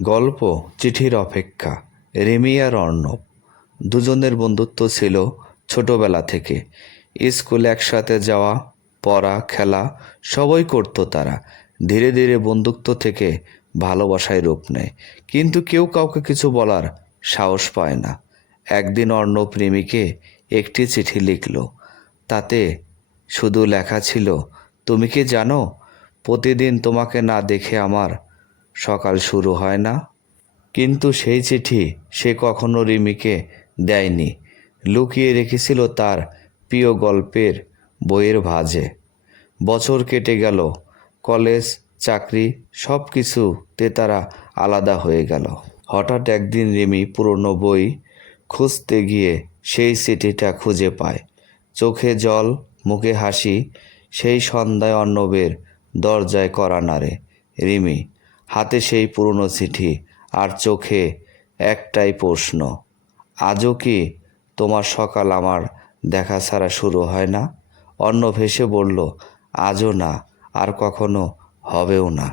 গল্প চিঠির অপেক্ষা। রিমি আর অর্ণব দুজনের বন্ধুত্ব ছিল ছোটবেলা থেকে। স্কুলে একসাথে যাওয়া, পড়া, খেলা সবই করতো তারা। ধীরে ধীরে বন্ধুত্ব থেকে ভালোবাসায় রূপ নেয়, কিন্তু কেউ কাউকে কিছু বলার সাহস পায় না। একদিন অর্ণব রিমিকে একটি চিঠি লিখল। তাতে শুধু লেখা ছিল, তুমি কি জানো, প্রতিদিন তোমাকে না দেখে আমার সকাল শুরু হয় না। কিন্তু সেই চিঠি সে কখনো রিমিকে দেয়নি, লুকিয়ে রেখেছিল তার প্রিয় গল্পের বইয়ের ভাঁজে। বছর কেটে গেল, কলেজ, চাকরি সব কিছুতে তারা আলাদা হয়ে গেল। হঠাৎ একদিন রিমি পুরনো বই খুঁজতে গিয়ে সেই চিঠিটা খুঁজে পায়। চোখে জল, মুখে হাসি। সেই সন্ধ্যায় অর্ণবের দরজায় কড়া নাড়ে রিমি, হাতে সেই পুরনো চিঠি আর চোখে একটাই প্রশ্ন, আজও কি তোমার সকাল আমার দেখা ছাড়া শুরু হয় না? অর্ণব হেসে বলল, আজও না, আর কখনো হবেও না।